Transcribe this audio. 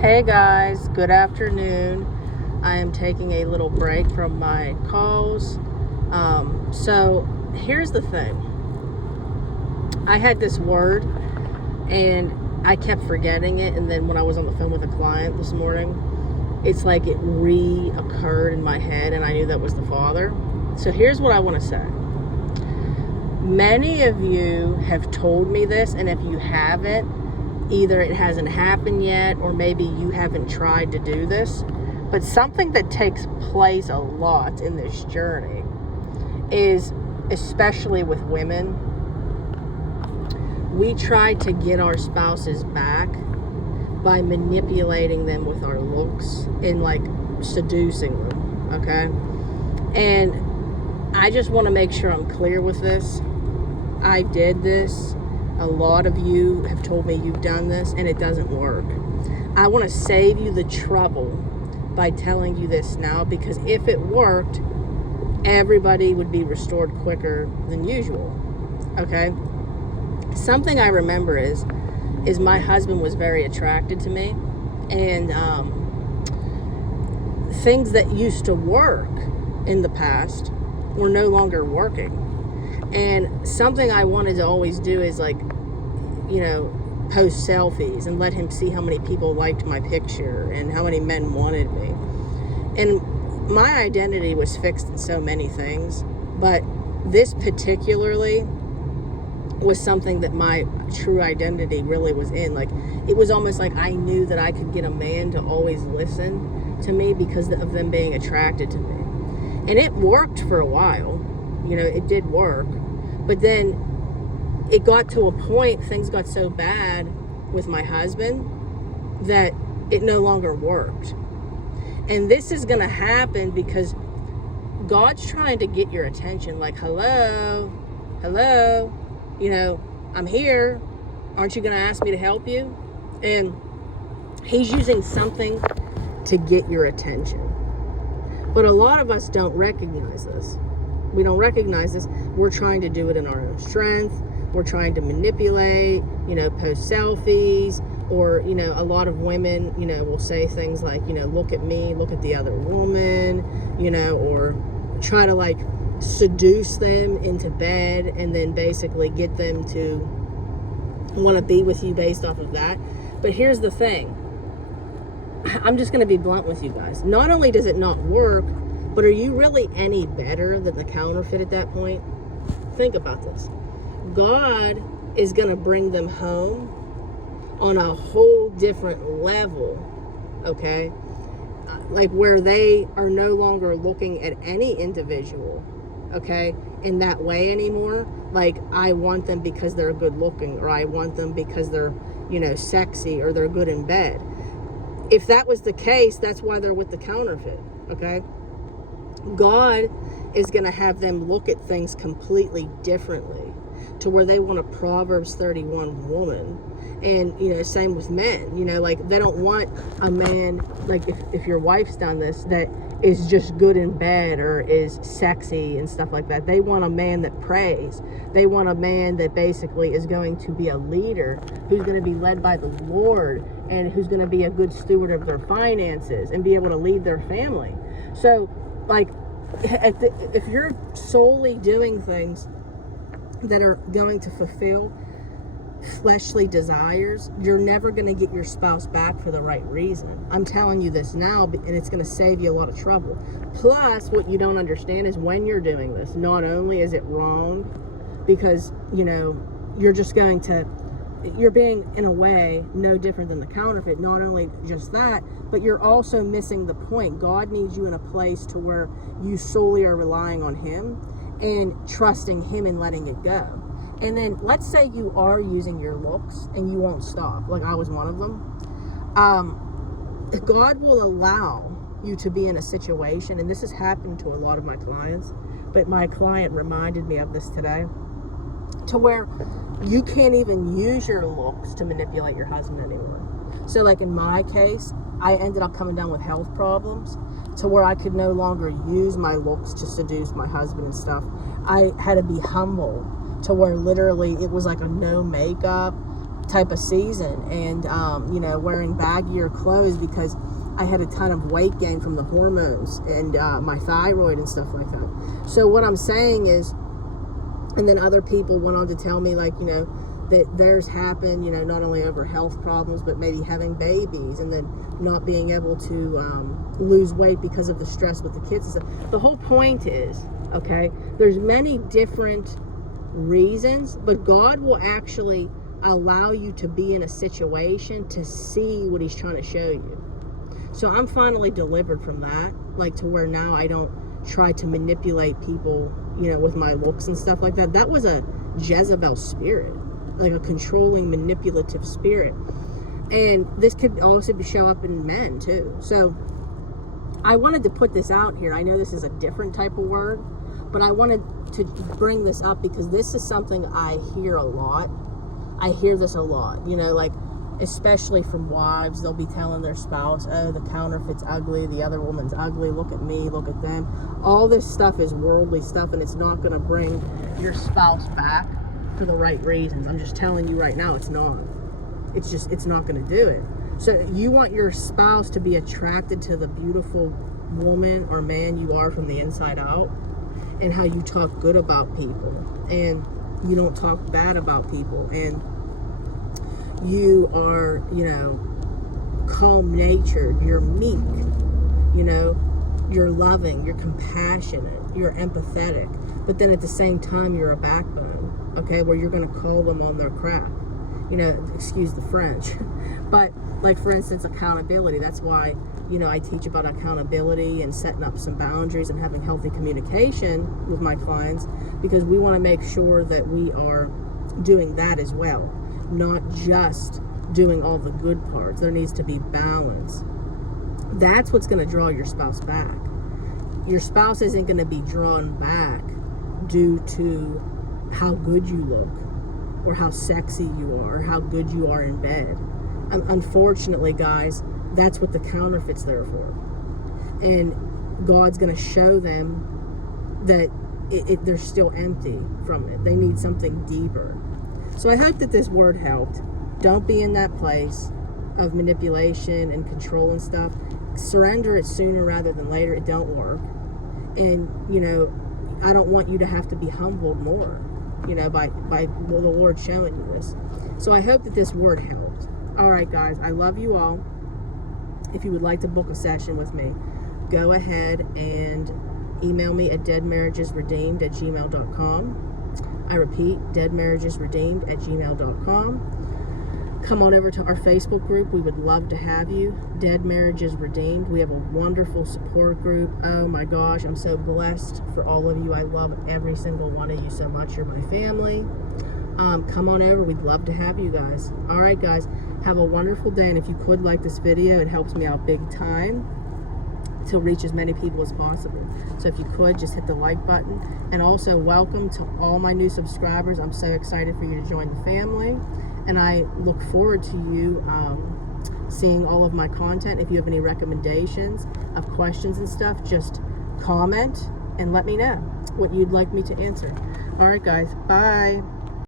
Hey guys, good afternoon. I am taking a little break from my calls. So here's the thing. I had this word and I kept forgetting it, and then when I was on the phone with a client this morning, it's like it reoccurred in my head and I knew that was the Father. So here's what I want to say. Many of you have told me this, and if you haven't, either it hasn't happened yet or maybe you haven't tried to do this, but something that takes place a lot in this journey is, especially with women, we try to get our spouses back by manipulating them with our looks and like seducing them, okay? And I just want to make sure I'm clear with this. I did this. A lot of you have told me you've done this and it doesn't work. I want to save you the trouble by telling you this now, because if it worked, everybody would be restored quicker than usual. Okay? Something I remember is my husband was very attracted to me, and things that used to work in the past were no longer working. And something I wanted to always do is post selfies and let him see how many people liked my picture and how many men wanted me. And my identity was fixed in so many things, but this particularly was something that my true identity really was in. Like, it was almost like I knew that I could get a man to always listen to me because of them being attracted to me. And it worked for a while. It did work. But then it got to a point, things got so bad with my husband that it no longer worked. And this is going to happen because God's trying to get your attention. Like, hello, I'm here. Aren't you going to ask me to help you? And he's using something to get your attention. But a lot of us don't recognize this. We don't recognize this. We're trying to do it in our own strength. We're trying to manipulate, post selfies, or, a lot of women, will say things like, look at me, look at the other woman, or try to seduce them into bed and then basically get them to want to be with you based off of that. But here's the thing. I'm just going to be blunt with you guys. Not only does it not work, but are you really any better than the counterfeit at that point? Think about this. God is going to bring them home on a whole different level, okay? Like where they are no longer looking at any individual, okay, in that way anymore. Like, I want them because they're good looking, or I want them because they're, sexy, or they're good in bed. If that was the case, that's why they're with the counterfeit, okay? God is going to have them look at things completely differently, to where they want a Proverbs 31 woman. And, same with men, they don't want a man, like if your wife's done this, that is just good in bed or is sexy and stuff like that. They want a man that prays. They want a man that basically is going to be a leader, who's going to be led by the Lord, and who's going to be a good steward of their finances and be able to lead their family. So, if you're solely doing things that are going to fulfill fleshly desires, you're never going to get your spouse back for the right reason. I'm telling you this now, and it's going to save you a lot of trouble. Plus, what you don't understand is when you're doing this, not only is it wrong because, you're being, in a way, no different than the counterfeit. Not only just that, but you're also missing the point. God needs you in a place to where you solely are relying on Him and trusting Him and letting it go. And then let's say you are using your looks and you won't stop, like I was one of them. God will allow you to be in a situation, and this has happened to a lot of my clients, but my client reminded me of this today, to where you can't even use your looks to manipulate your husband anymore. So like in my case, I ended up coming down with health problems to where I could no longer use my looks to seduce my husband and stuff. I had to be humble to where literally it was like a no makeup, type of season, and you know, wearing baggier clothes because I had a ton of weight gain from the hormones and my thyroid and stuff like that. So what I'm saying is, and then other people went on to tell me, like, you know, that theirs happened, you know, not only over health problems, but maybe having babies and then not being able to lose weight because of the stress with the kids and stuff. The whole point is, okay, there's many different reasons, but God will actually allow you to be in a situation to see what he's trying to show you. So I'm finally delivered from that, like, to where now I don't try to manipulate people, you know, with my looks and stuff like that. That was a Jezebel spirit, like a controlling, manipulative spirit. And this could also show up in men too. So I wanted to put this out here. I know this is a different type of word, but I wanted to bring this up because this is something I hear a lot. I hear this a lot, you know, like, especially from wives. They'll be telling their spouse, oh, the counterfeit's ugly, the other woman's ugly, look at me, look at them. All this stuff is worldly stuff, and it's not going to bring your spouse back for the right reasons. I'm just telling you right now, it's not. It's not going to do it. So you want your spouse to be attracted to the beautiful woman or man you are from the inside out, and how you talk good about people, and you don't talk bad about people, and you are, you know, calm-natured, you're meek, you know, you're loving, you're compassionate, you're empathetic, but then at the same time you're a backbone, okay, where you're going to call them on their crap, you know, excuse the French. But, like, for instance, accountability. That's why, you know, I teach about accountability and setting up some boundaries and having healthy communication with my clients, because we want to make sure that we are doing that as well, not just doing all the good parts. There needs to be balance. That's what's going to draw your spouse back. Your spouse isn't going to be drawn back due to how good you look or how sexy you are or how good you are in bed. Unfortunately, guys, that's what the counterfeit's there for. And God's going to show them that they're still empty from it. They need something deeper. So I hope that this word helped. Don't be in that place of manipulation and control and stuff. Surrender it sooner rather than later. It don't work. And, you know, I don't want you to have to be humbled more, you know, by the Lord showing you this. So I hope that this word helped. All right, guys, I love you all. If you would like to book a session with me, go ahead and email me at deadmarriagesredeemed@gmail.com. I repeat, deadmarriagesredeemed@gmail.com. Come on over to our Facebook group. We would love to have you. Dead Marriages Redeemed. We have a wonderful support group. Oh my gosh, I'm so blessed for all of you. I love every single one of you so much. You're my family. Come on over. We'd love to have you guys. All right, guys. Have a wonderful day. And if you could like this video, it helps me out big time to reach as many people as possible. So if you could, just hit the like button. And also, welcome to all my new subscribers. I'm so excited for you to join the family, and I look forward to you seeing all of my content. If you have any recommendations of questions and stuff, just comment and let me know what you'd like me to answer. All right, guys, bye.